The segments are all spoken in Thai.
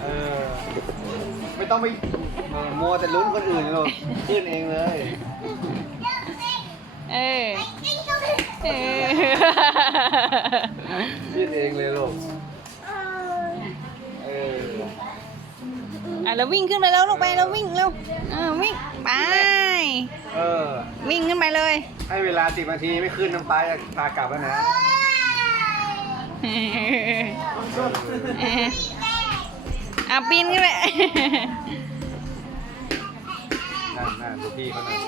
เออ ไม่ต้องไปเออมัวแต่ลุ้นคนอื่นเลยลูกขึ้นเองเลยเออเออขึ้นเองเลยลูกเอออะแล้ววิ่งขึ้นไปแล้วลูกไปแล้ววิ่งเร็วเออวิ่งไปเออ วิ่งขึ้นไปเลย ให้เวลาสิบนาทีไม่ขึ้นน้ำปลาจะพากลับแล้วนะเอออะปีนขึ้นไปนั่นนั่นดูพี่เขาหน่อย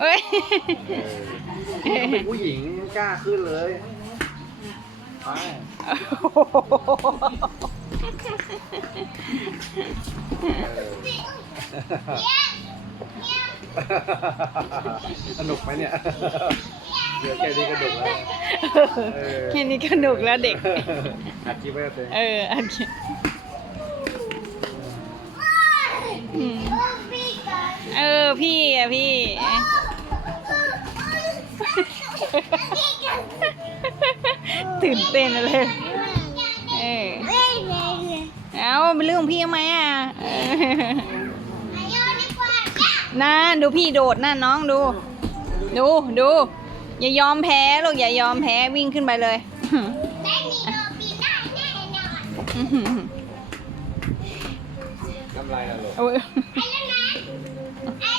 เอ้ยเออเขาเป็นผู้หญิงกล้าขึ้นเลยไปเออสนุกไหมเนี่ยเดี๋ยวแค่นี้ก็ดุแล้วเออแค่นี้ก็หนุกแล้วเด็ก อัดคลิปไว้เลยเอออันนี้อื พี่อะพี่ตื่นเต้นเลยเออเอาเป็นเรื่องของพี่ทำไมอะเออนั่นดูพี่โดดนั่นน้องดู ดูดูอย่ายอมแพ้ลูกอย่ายอมแพ้วิ่งขึ้นไปเลยทำไรล่ะลูก โอ้ย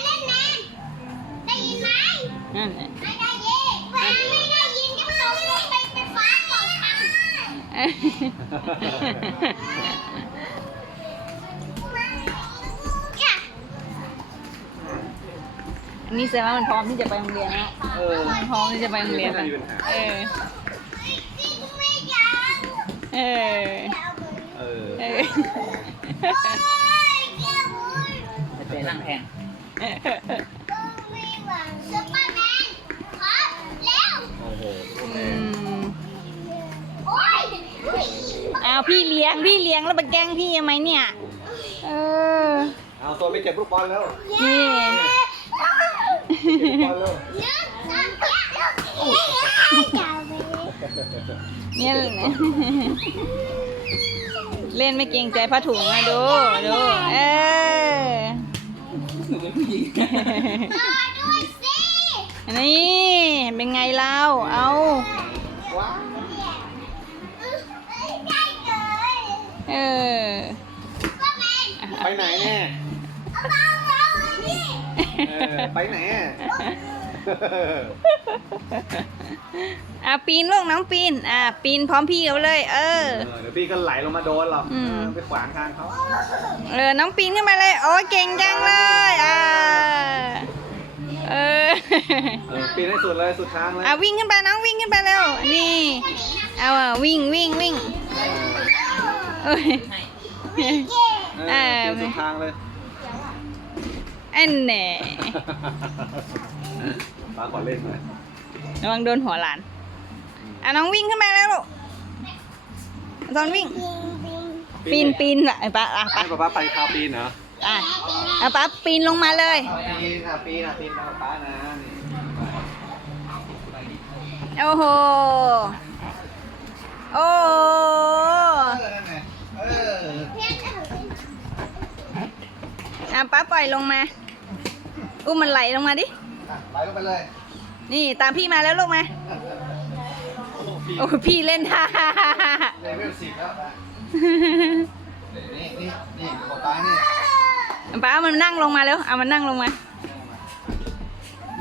นั่นแหละเอ้ยอันนี้แสดงว่ามันพร้อมที่จะไปโรงเรียนแล้วเออมันพร้อมที่จะไปโรงเรียนแล้วเออเออ เออ เออเตะ ล่างแทงโอ้โหอืมอ้าวพี่เลี้ยงพี่เลี้ยงแล้วไปแกล้งพี่ทำไมเนี่ย เออ เอาตัวไปเก็บลูกบอลแล้วนี่ เก็บลูกบอลแล้วเนี่ยเล่นไม่เกรงใจผ้าถุงอะดูดูเออ นี่เป็นไงเราเอา ว้าวเออไปไหนแน่เออไปไหนอะ อะปีนลูกน้องปีน อะปีนพร้อมพี่เขาเลย เออ เออเดี๋ยวพี่ก็ไหลลงมาโดนหรอกอืม เออไปขวางทางเขาเออ น้องปีนขึ้นมาเลย โอ้ยเก่งจังเลยอ่าเออ เออปีนให้สุดเลยสุดทางเลยอะวิ่งขึ้นไปน้องวิ่งขึ้นไปเร็ว นี่เอาอะวิ่งวิ่งวิ่งเอ้ย เออ่าอปีนสุดทางเลย อันแน่ ป้าขอเล่นหน่อยระวังโดนหัวหลาน อะน้องวิ่งขึ้นมาแล้วลูกตอนวิ่ง ปีนปีนอะไอ้ป้าอะให้ป้าป้าป้าไปคาวปีนเหรออะอะป้าปีนลงมาเลย ปีนอะปีนอะปีนตามป้านะนี่โอ้โห โอ้โหเออนั่นไงเอออะป้าปล่อยลงมา อุ้มมันไหลลงมาดิอะ ไหลลงไปเลยนี่ตามพี่มาแล้วลูกมาโอ้โหปีนโอ้พี่เล่นท่าเลเวลสิบแล้วอะนี่นี่นี่ของป้านี่ป้ามันนั่งลงมาแล้วเอามันนั่งลงมา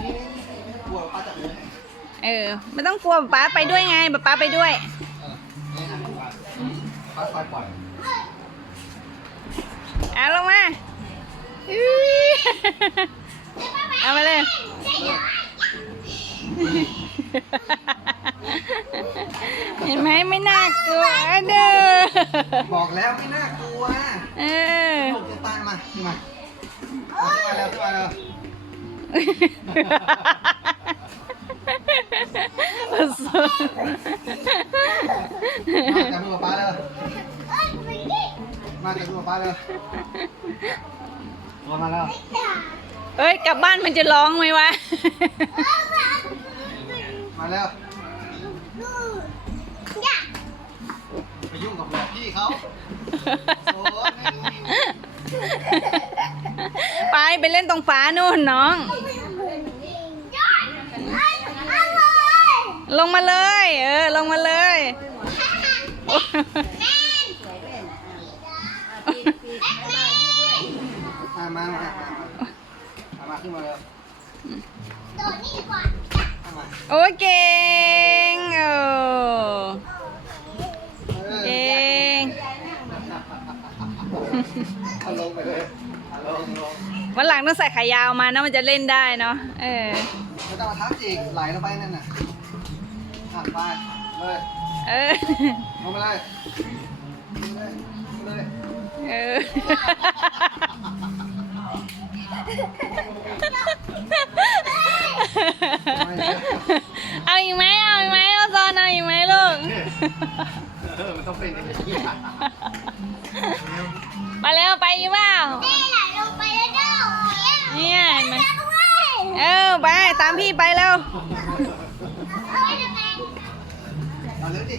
นี่นี่นี่กลัวป้าจะเลยเออไม่ต้องกลัวป้าไปด้วยไงป้าไปด้วยเออนี่นะป้าป้าปล่อยเอาลงมาอื้อเอามาเลย เห็นไหมไม่น่ากลัวเด้อ บอกแล้วไม่น่ากลัวเออลูกจะตายมาขึ้นมาเอาขึ้นมาแล้วขึ้นมาแล้วมาจับมือป้าเลยมาจับมือป้าเลยมาแล้วเอ้ยกลับบ้านมันจะร้องไหมวะ มาแล้วไปยุ่งกับหัวพี่เขา ไปไปเล่นตรงฟ้านู่นน้อง ลงมาเลย เออ ลงมาเลย ต้องใส่ขายาวมานะมันจะเล่นได้เนาะเออไม่ต้องมาทับอีกไหลลงไปนั่นน่ะอะไปเลยเออลงไปเลยลงไปเลยลงไปเลยเออ พี่ไปเร็วเอาเร็วดิ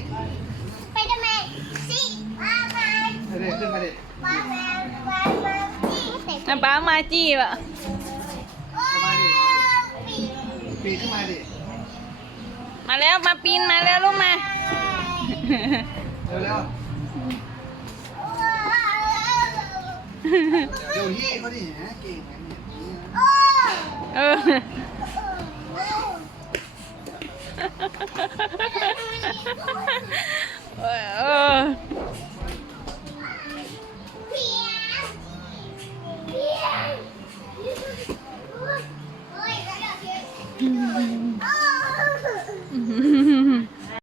เดี๋ยวเดี๋ยวขึ้นมาดิน้ำป้ามาจี้อะขึ้นมาดิปีนขึ้นมาดิ มาแล้วมาปีนมาแล้วลูกมา เร็วเร็วเดี๋ยวยี่เขาดิฮะเก่งไหมเนี่ยเออ 어, 어.